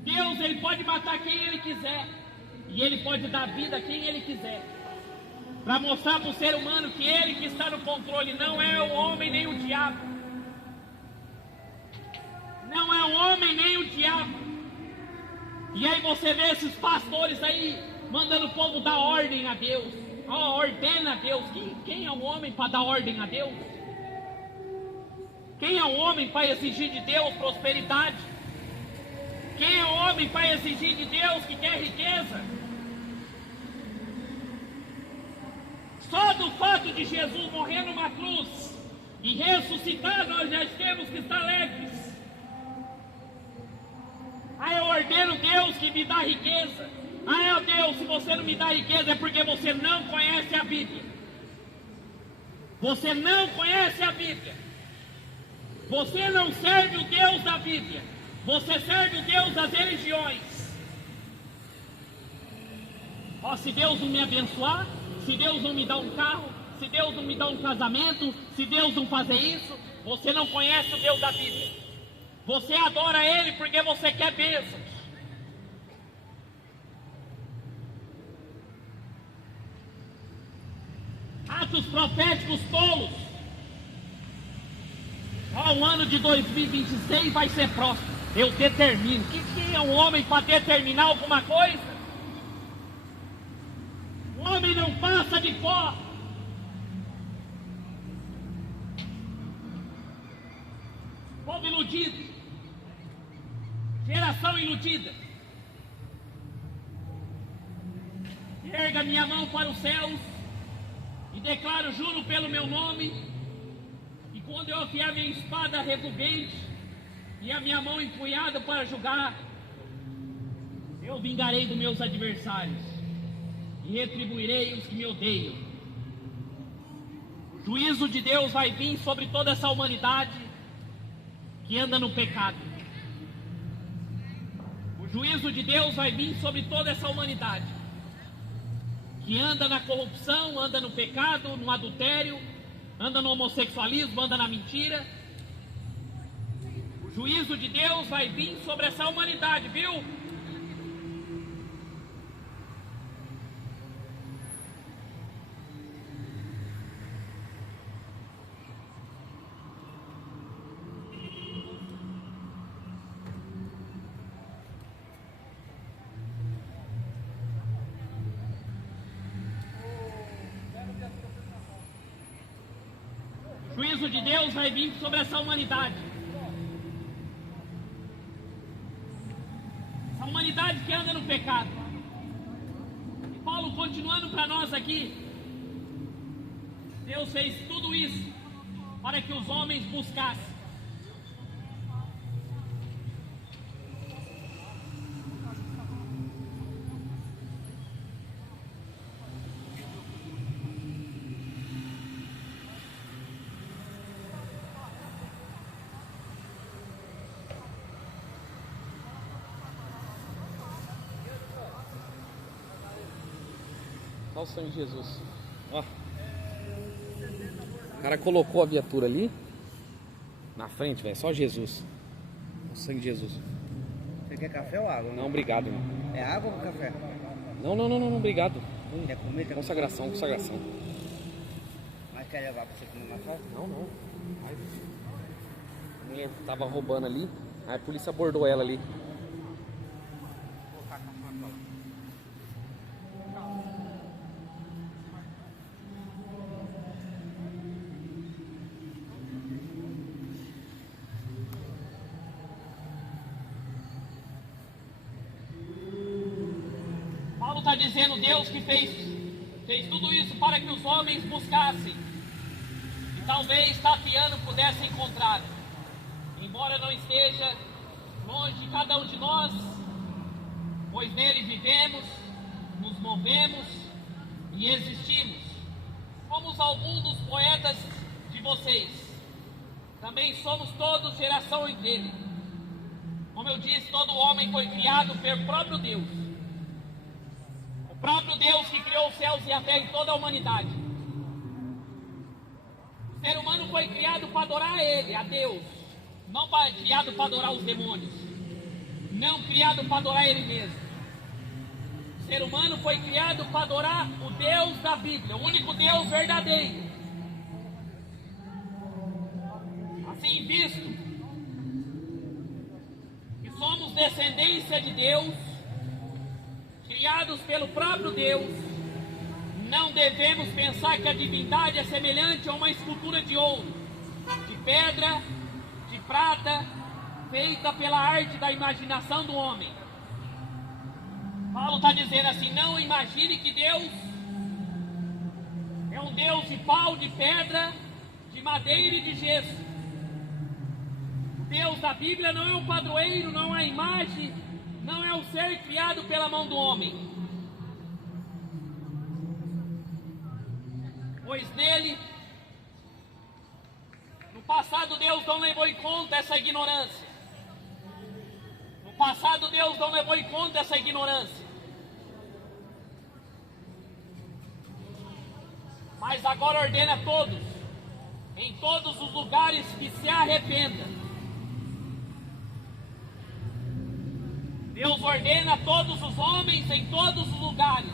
Deus, ele pode matar quem ele quiser. E ele pode dar vida a quem ele quiser. Para mostrar para o ser humano que ele que está no controle, não é o homem nem o diabo. Não é o homem nem o diabo. E aí você vê esses pastores aí mandando o povo dar ordem a Deus. Ordena a Deus. Quem é o homem para dar ordem a Deus? Quem é o homem para exigir de Deus prosperidade? Quem é o homem para exigir de Deus que quer riqueza? Só do fato de Jesus morrer numa cruz, E ressuscitar nós já temos que estar alegres. Ah, eu ordeno Deus que me dá riqueza. Ah, Deus, se você não me dá riqueza é porque você não conhece a Bíblia. Você não conhece a Bíblia. Você não serve o Deus da Bíblia. Você serve o Deus das religiões. Ó, se Deus não me abençoar, se Deus não me dá um carro, se Deus não me dá um casamento, se Deus não fazer isso, você não conhece o Deus da Bíblia. Você adora Ele porque você quer bênçãos. Atos proféticos tolos. Ó, o ano de 2026 vai ser próximo. Eu determino. O que é um homem para determinar alguma coisa? O homem não passa de pó. Povo iludido. Geração iludida. Erga minha mão para os céus e declaro, juro pelo meu nome, que quando eu afiar minha espada revolvente e a minha mão empunhada para julgar, eu vingarei dos meus adversários e retribuirei os que me odeiam. O juízo de Deus vai vir sobre toda essa humanidade que anda no pecado. O juízo de Deus vai vir sobre toda essa humanidade que anda na corrupção, anda no pecado, no adultério, anda no homossexualismo, anda na mentira. O juízo de Deus vai vir sobre essa humanidade, viu? O juízo de Deus vai vir sobre essa humanidade. Essa humanidade que anda no pecado. E Paulo continuando para nós aqui. Deus fez tudo isso para que os homens buscassem. Olha o sangue de Jesus. Ó. O cara colocou a viatura ali na frente, velho. Só Jesus. O sangue de Jesus. Você quer café ou água? Não, obrigado, irmão. É água ou café? Não, obrigado. Quer comer? Quer Consagração. Mas quer levar pra você comer uma festa? Não. A mulher tava roubando ali, aí a polícia abordou ela ali. Paulo está dizendo, Deus que fez tudo isso para que os homens buscassem e talvez tateando pudesse encontrar, embora não esteja longe de cada um de nós, pois nele vivemos, nos movemos e existimos. Somos alguns dos poetas de vocês, também somos todos geração dele. Como eu disse, todo homem foi criado pelo próprio Deus. O próprio Deus que criou os céus e a terra e toda a humanidade. O ser humano foi criado para adorar a Ele, a Deus. Não criado para adorar os demônios. Não criado para adorar Ele mesmo. O ser humano foi criado para adorar o Deus da Bíblia, o único Deus verdadeiro. Assim visto que somos descendência de Deus, criados pelo próprio Deus, não devemos pensar que a divindade é semelhante a uma escultura de ouro, de pedra, de prata, feita pela arte da imaginação do homem. Paulo está dizendo assim, não imagine que Deus é um Deus de pau, de pedra, de madeira e de gesso. O Deus da Bíblia não é o padroeiro, não é a imagem, não é o ser criado pela mão do homem. Pois nele, no passado Deus não levou em conta essa ignorância. No passado Deus não levou em conta essa ignorância. Mas agora ordena a todos, em todos os lugares, que se arrependa. Deus ordena a todos os homens, em todos os lugares,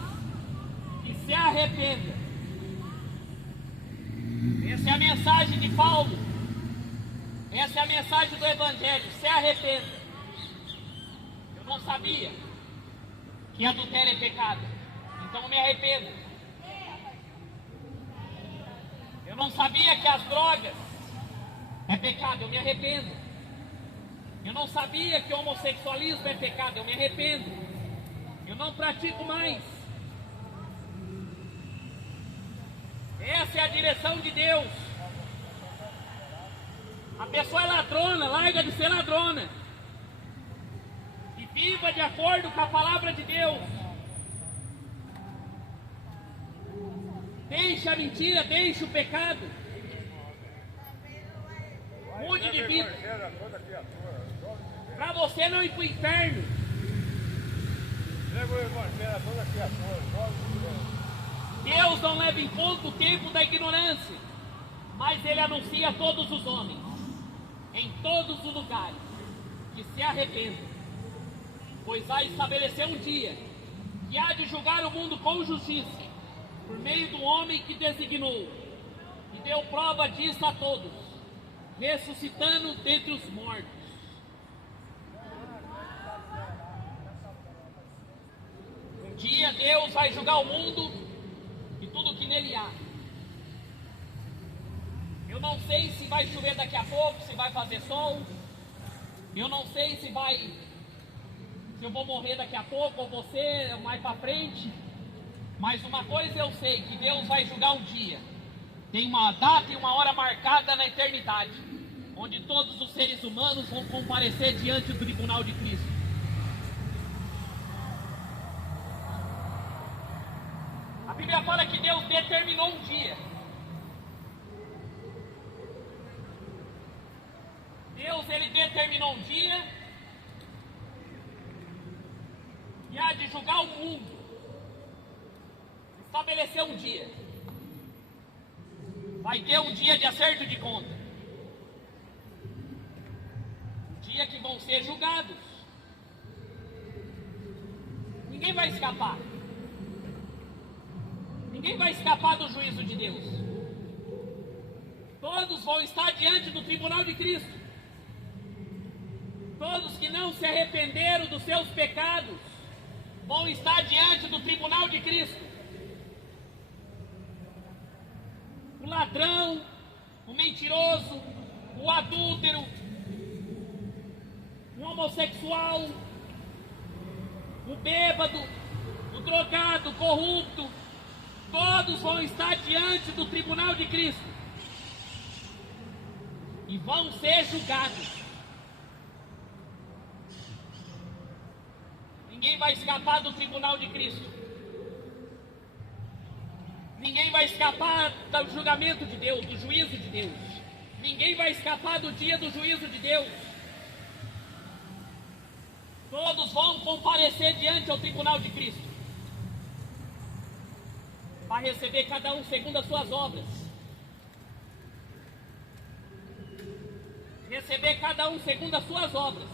que se arrependa. Essa é a mensagem de Paulo. Essa é a mensagem do Evangelho. Se arrependa. Eu não sabia que adultério é pecado, então eu me arrependo. Eu não sabia que as drogas é pecado, eu me arrependo. Eu não sabia que o homossexualismo é pecado, eu me arrependo. Eu não pratico mais. Essa é a direção de Deus. A pessoa é ladrona, larga de ser ladrona e viva de acordo com a palavra de Deus. Deixa a mentira, deixa o pecado. Mude de vida, para você não ir para o inferno. Deus não leva em conta o tempo da ignorância, mas Ele anuncia a todos os homens, em todos os lugares, que se arrependam, pois vai estabelecer um dia que há de julgar o mundo com justiça, por meio do homem que designou, e deu prova disso a todos, ressuscitando dentre os mortos. Um dia Deus vai julgar o mundo e tudo que nele há. Eu não sei se vai chover daqui a pouco, se vai fazer sol. Eu não sei se eu vou morrer daqui a pouco ou você mais para frente. Mas uma coisa eu sei, que Deus vai julgar um dia. Tem uma data e uma hora marcada na eternidade, onde todos os seres humanos vão comparecer diante do tribunal de Cristo. A Bíblia fala que Deus determinou um dia. Deus, Ele determinou um dia e há de julgar o mundo. Estabeleceu um dia. Vai ter um dia de acerto de conta. Um dia que vão ser julgados. Ninguém vai escapar. Ninguém vai escapar do juízo de Deus. Todos vão estar diante do tribunal de Cristo. Todos que não se arrependeram dos seus pecados vão estar diante do tribunal de Cristo. O ladrão, o mentiroso, o adúltero, o homossexual, o bêbado, o drogado, o corrupto, todos vão estar diante do tribunal de Cristo e vão ser julgados. Ninguém vai escapar do tribunal de Cristo. Ninguém vai escapar do julgamento de Deus, do juízo de Deus. Ninguém vai escapar do dia do juízo de Deus. Todos vão comparecer diante ao tribunal de Cristo. Vai receber cada um segundo as suas obras. Receber cada um segundo as suas obras.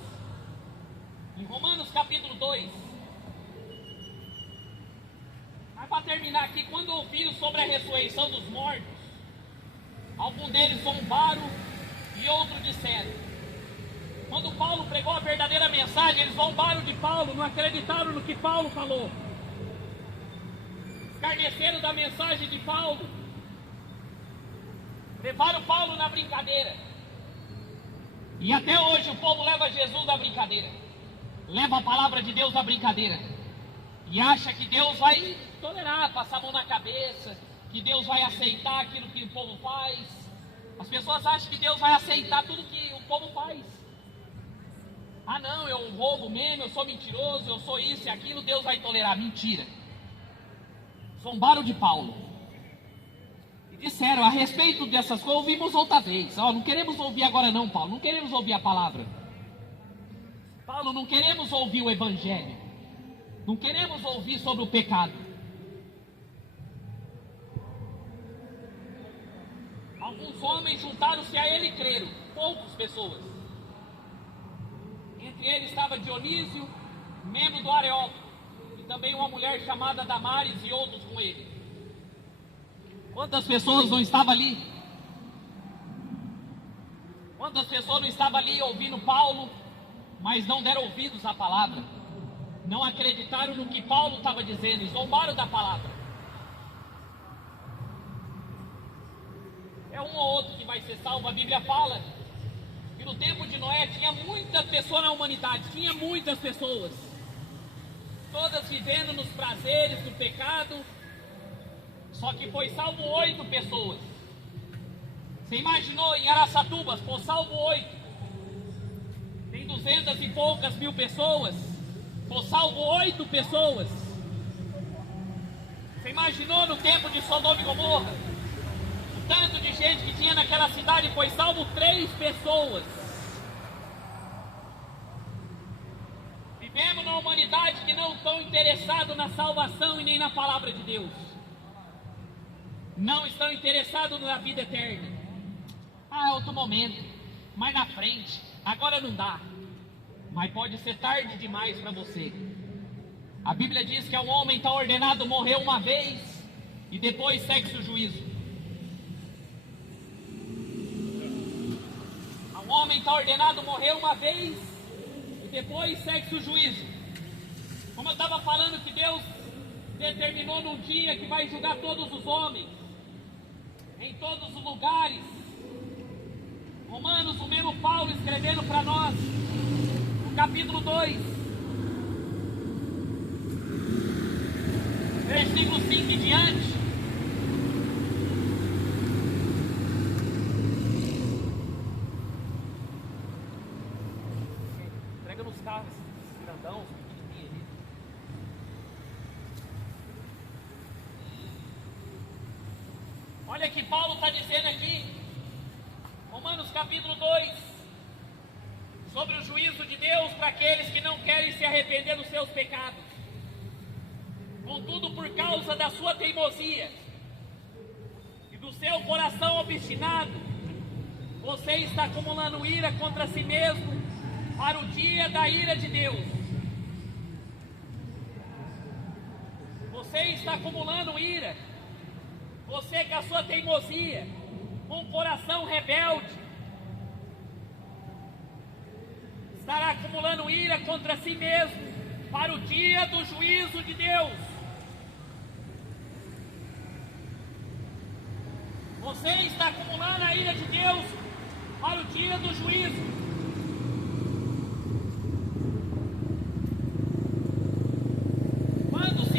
Em Romanos capítulo 2. Mas para terminar aqui, quando ouviram sobre a ressurreição dos mortos, alguns deles zombaram e outros disseram. Quando Paulo pregou a verdadeira mensagem, eles zombaram de Paulo, não acreditaram no que Paulo falou. Escarneceram da mensagem de Paulo. Levaram Paulo na brincadeira. E até hoje o povo leva Jesus na brincadeira. Leva a palavra de Deus na brincadeira. E acha que Deus vai tolerar, passar a mão na cabeça, que Deus vai aceitar aquilo que o povo faz. As pessoas acham que Deus vai aceitar tudo que o povo faz. Ah não, eu roubo mesmo, eu sou mentiroso, eu sou isso e aquilo, Deus vai tolerar. Mentira. Zombaram de Paulo. E disseram a respeito dessas coisas, ouvimos outra vez. Não queremos ouvir agora não, Paulo, não queremos ouvir a palavra. Paulo, não queremos ouvir o evangelho. Não queremos ouvir sobre o pecado. Alguns homens juntaram-se a ele e creram, poucas pessoas. Entre eles estava Dionísio, membro do Areópago, e também uma mulher chamada Damares e outros com ele. Quantas pessoas não estavam ali? Quantas pessoas não estavam ali ouvindo Paulo, mas não deram ouvidos à palavra? Não acreditaram no que Paulo estava dizendo, zombaram da palavra. É um ou outro que vai ser salvo. A Bíblia fala que no tempo de Noé tinha muitas pessoas na humanidade, tinha muitas pessoas, todas vivendo nos prazeres do pecado, só que foi salvo 8 pessoas. Você imaginou em Araçatuba, foi salvo 8, tem 200 e poucas mil pessoas, foi salvo 8 pessoas. Você imaginou no tempo de Sodoma e Gomorra? Tanto de gente que tinha naquela cidade, foi salvo 3 pessoas. Vivemos numa humanidade que não estão interessados na salvação e nem na palavra de Deus. Não estão interessados na vida eterna. É outro momento, mais na frente, agora não dá. Mas pode ser tarde demais para você. A Bíblia diz que ao homem está ordenado morrer uma vez e depois segue-se o juízo. O homem está ordenado morrer uma vez e depois segue-se o juízo. Como eu estava falando que Deus determinou num dia que vai julgar todos os homens, em todos os lugares. Romanos, o mesmo Paulo escrevendo para nós, no capítulo 2, versículo 5 em diante. Nos carros grandão, pequenininhos ali. Olha que Paulo está dizendo aqui, Romanos capítulo 2, sobre o juízo de Deus para aqueles que não querem se arrepender dos seus pecados. Contudo, por causa da sua teimosia e do seu coração obstinado, você está acumulando ira contra si mesmo para o dia da ira de Deus. Você está acumulando ira, você com a sua teimosia, com o coração rebelde, estará acumulando ira contra si mesmo para o dia do juízo de Deus. Você está acumulando a ira de Deus para o dia do juízo.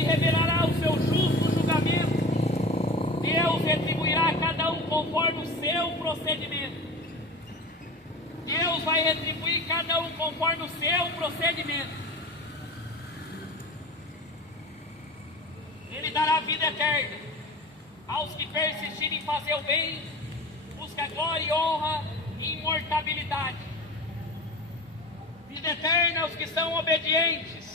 Revelará o seu justo julgamento. Deus retribuirá a cada um conforme o seu procedimento. Deus vai retribuir cada um conforme o seu procedimento. Ele dará vida eterna aos que persistirem em fazer o bem, busca glória e honra e imortabilidade. Vida eterna aos que são obedientes,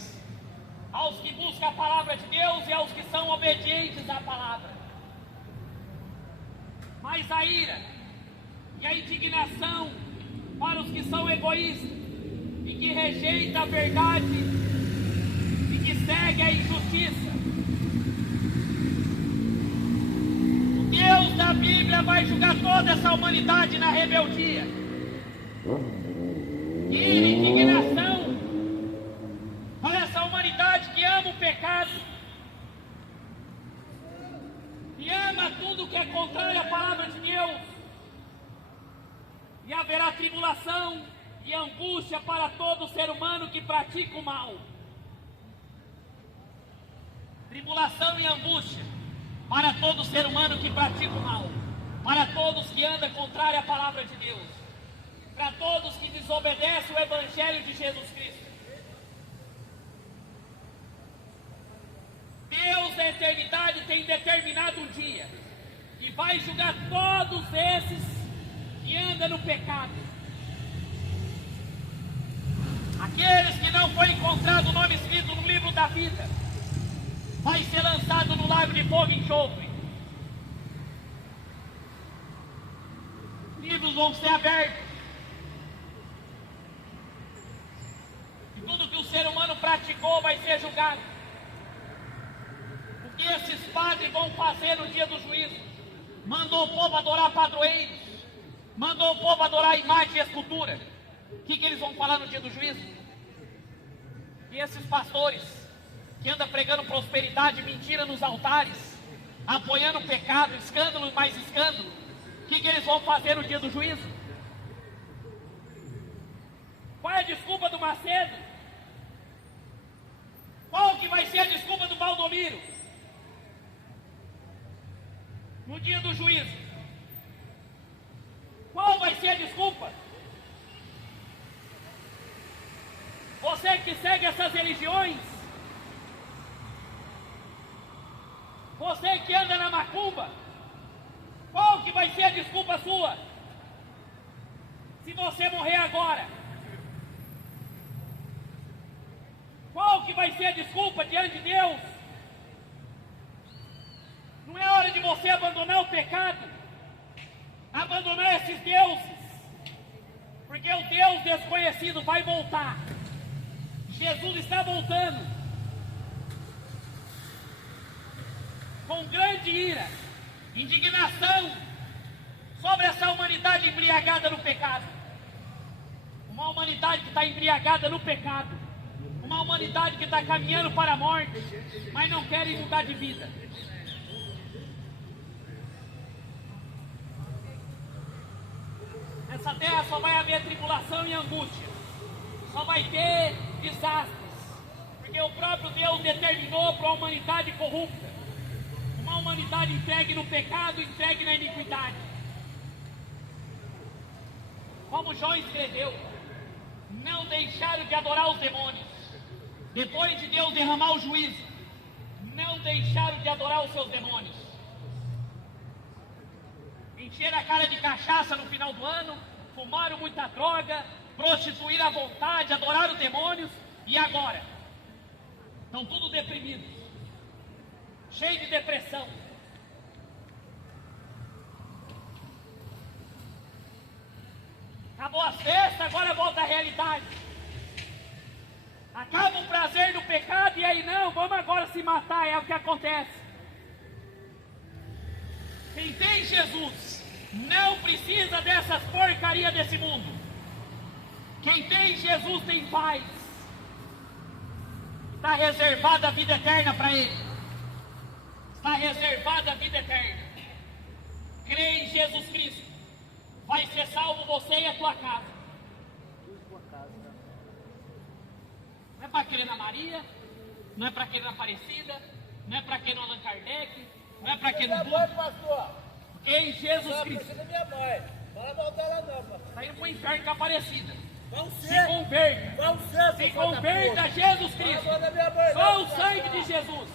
aos que buscam a palavra de Deus e aos que são obedientes à palavra. Mas a ira e a indignação para os que são egoístas e que rejeitam a verdade e que seguem a injustiça. O Deus da Bíblia vai julgar toda essa humanidade na rebeldia. Ira e indignação para essa humanidade que ama o pecado e ama tudo que é contrário à palavra de Deus. E haverá tribulação e angústia para todo ser humano que pratica o mal. Tribulação e angústia para todo ser humano que pratica o mal. para todos que andam contrário à palavra de Deus, para todos que desobedecem o Evangelho de Jesus Cristo. Deus da eternidade tem determinado um dia e vai julgar todos esses que andam no pecado. Aqueles que não foi encontrado o nome escrito no livro da vida, vai ser lançado no lago de fogo e enxofre. Livros vão ser abertos. E tudo que o ser humano praticou vai ser julgado. O que esses padres vão fazer no dia do juízo? Mandou o povo adorar padroeiros, mandou o povo adorar imagem e escultura. O que eles vão falar no dia do juízo? E esses pastores que andam pregando prosperidade e mentira nos altares, apoiando o pecado, escândalo e mais escândalo, o que eles vão fazer no dia do juízo? Qual é a desculpa do Macedo? Qual que vai ser a desculpa do Valdomiro? No dia do juízo, qual vai ser a desculpa? Você que segue essas religiões, você que anda na macumba, qual que vai ser a desculpa sua? Se você morrer agora, qual que vai ser a desculpa diante de Deus? Não é hora de você abandonar o pecado, abandonar esses deuses, porque o Deus desconhecido vai voltar. Jesus está voltando com grande ira, indignação sobre essa humanidade embriagada no pecado. Uma humanidade que está embriagada no pecado, uma humanidade que está caminhando para a morte, mas não querem mudar de vida. Nessa terra só vai haver tribulação e angústia, só vai ter desastres, porque o próprio Deus determinou para a humanidade corrupta, uma humanidade entregue no pecado, entregue na iniquidade. Como João escreveu, não deixaram de adorar os demônios. Depois de Deus derramar o juízo, não deixaram de adorar os seus demônios. Encheram a cara de cachaça no final do ano, fumaram muita droga, prostituíram à vontade, adoraram demônios, e agora? Estão tudo deprimidos, cheios de depressão. Acabou a festa, agora volta à realidade. Acaba o prazer do pecado e aí não, vamos agora se matar, é o que acontece. Quem tem Jesus não precisa dessas porcarias desse mundo. Quem tem Jesus tem paz. Está reservada a vida eterna para ele. Está reservada a vida eterna. Crê em Jesus Cristo. Vai ser salvo você e a tua casa. Não é para crer na Maria, não é para crer na Aparecida, não é para crer no Allan Kardec, não é para crer no Buda. Em Jesus Cristo. Está indo para o inferno com a Aparecida. Se converta. Se converta a Jesus Cristo. Só o sangue de Jesus.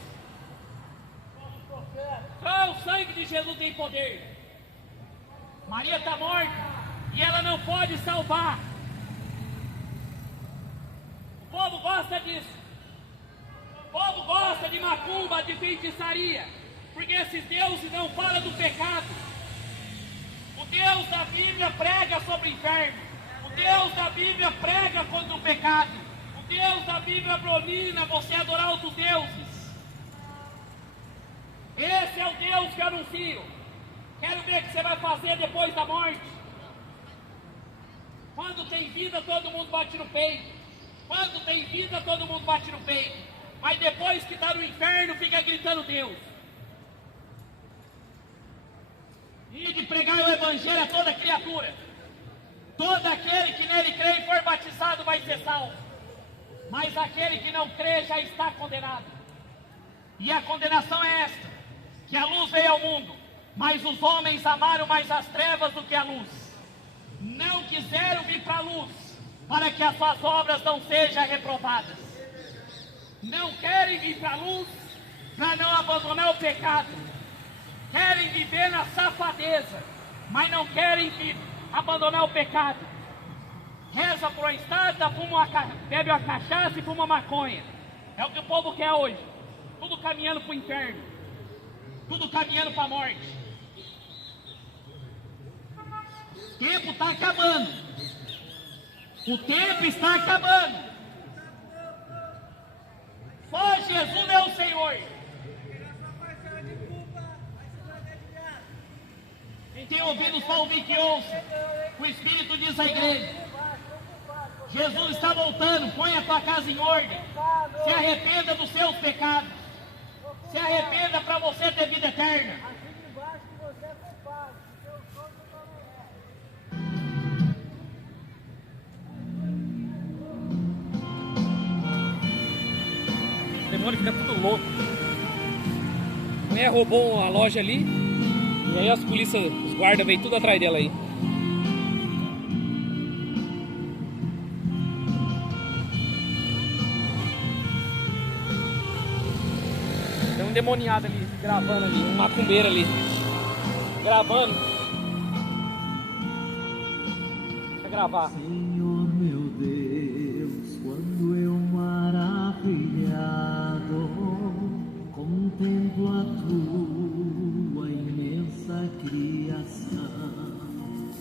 Só o sangue de Jesus tem poder. Maria está morta e ela não pode salvar. O povo gosta disso. O povo gosta de macumba, de feitiçaria, porque esses deuses não falam do pecado. O Deus da Bíblia prega sobre o inferno. O Deus da Bíblia prega contra o pecado. O Deus da Bíblia abomina você adorar outros deuses. Esse é o Deus que eu anuncio. Quero ver o que você vai fazer depois da morte. Quando tem vida, todo mundo bate no peito. Quando tem vida, todo mundo bate no peito. Mas depois que está no inferno, fica gritando Deus. E de pregar o Evangelho a toda criatura. Todo aquele que nele crê e for batizado vai ser salvo. Mas aquele que não crê já está condenado. E a condenação é esta: que a luz veio ao mundo, Mas os homens amaram mais as trevas do que a luz. Não quiseram vir para a luz, para que as suas obras não sejam reprovadas. Não querem vir para a luz, para não abandonar o pecado. Querem viver na safadeza, mas não querem abandonar o pecado. Reza por uma estátua, bebe uma cachaça e fuma maconha. É o que o povo quer hoje. Tudo caminhando para o inferno. Tudo caminhando para a morte. O tempo está acabando. O tempo está acabando. Só Jesus é o Senhor. Quem tem ouvido só ouvir que ouça. O Espírito diz à igreja. Jesus está voltando, põe a tua casa em ordem. Se arrependa dos seus pecados. Se arrependa para você ter vida eterna. O demônio fica tudo louco. A mulher roubou a loja ali. E aí as polícias, os guardas veio tudo atrás dela aí. Tem um demoniado ali, gravando ali, um macumbeiro ali. Gravando. Deixa eu gravar. Senhor meu Deus, quando eu maravilhado contemplo a tua imensa criação.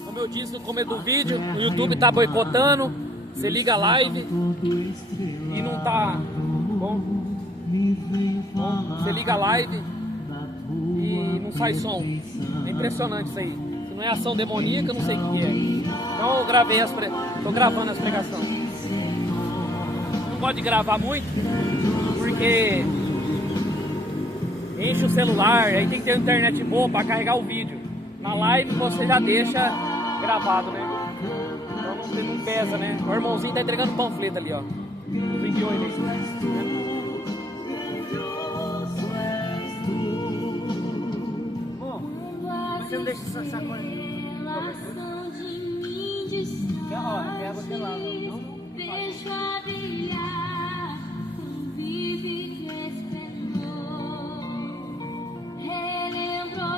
Como eu disse no começo do vídeo, o YouTube tá boicotando. Você liga a live e não tá bom. Você liga a live e não sai som. É impressionante isso aí. Se não é ação demoníaca, eu não sei o que é. Então eu gravei tô gravando as pregações. Não gosto de gravar muito, porque enche o celular, aí tem que ter internet boa para carregar o vídeo. Na live você já deixa gravado, né? Então não pesa, né? O irmãozinho tá entregando panfleto ali, ó. Nos enviou ele aí. Você não deixa essa sacola. Quer roda, quer água gelada. Vejo a brilhar, convive que esplendor. Relembro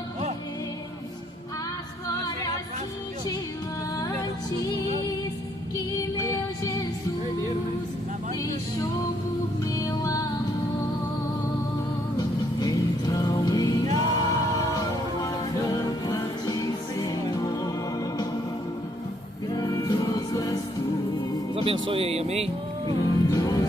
Deus, as glórias cintilantes que meu Jesus deixou por meu amor. Então minha alma canta-te, Senhor, grandioso és tu. Deus abençoe aí, amém? Grandioso